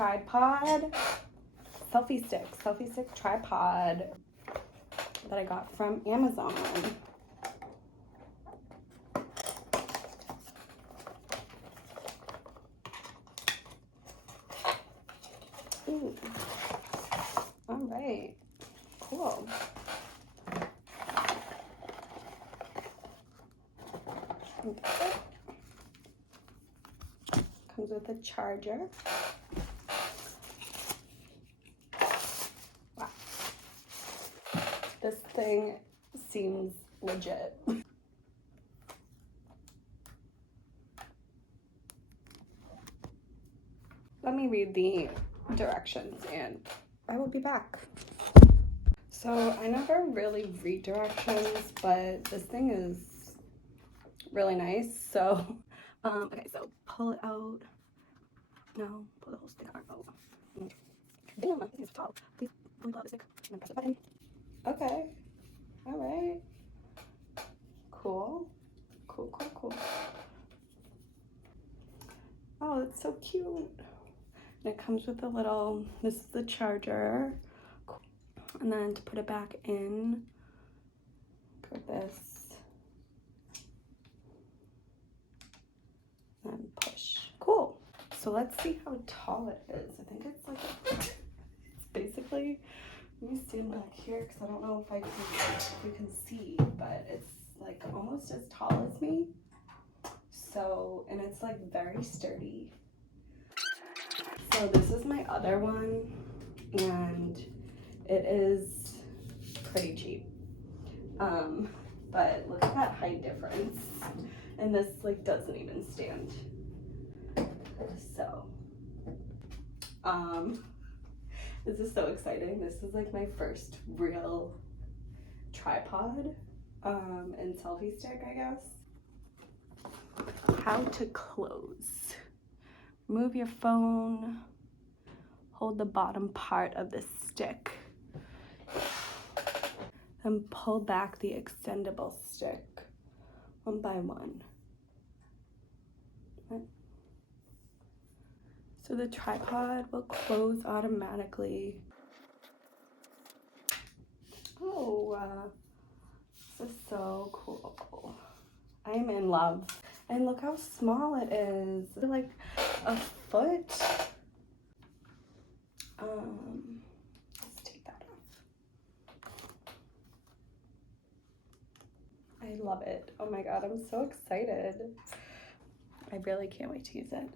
tripod, selfie stick tripod that I got from Amazon. Ooh. All right, cool. Okay. Comes with a charger. Wow. This thing seems legit. Let me read the directions and I will be back. So I never really read directions, but this thing is really nice. So, okay, so pull it out. No, pull the whole stick out. Damn, this thing is tall. Please pull out the stick and then press the button. Okay, all right. Cool. Oh, it's so cute. And it comes with a little, this is the charger. And then to put it back in, go this. And push. Cool. So let's see how tall it is. I think it's like, it's basically, let me stand back here because I don't know if you can see, but it's like almost as tall as me. So, and it's like very sturdy. So this is my other one, and it is pretty cheap. But look at that height difference. And this like doesn't even stand. So, this is so exciting. This is like my first real tripod, and selfie stick, I guess. How to close. Remove your phone. Hold the bottom part of the stick. And pull back the extendable stick one by one. Okay. So the tripod will close automatically. Oh, this is so cool. I am in love. And look how small it is. Like a foot. Let's take that off. I love it. Oh my god, I'm so excited. I really can't wait to use it.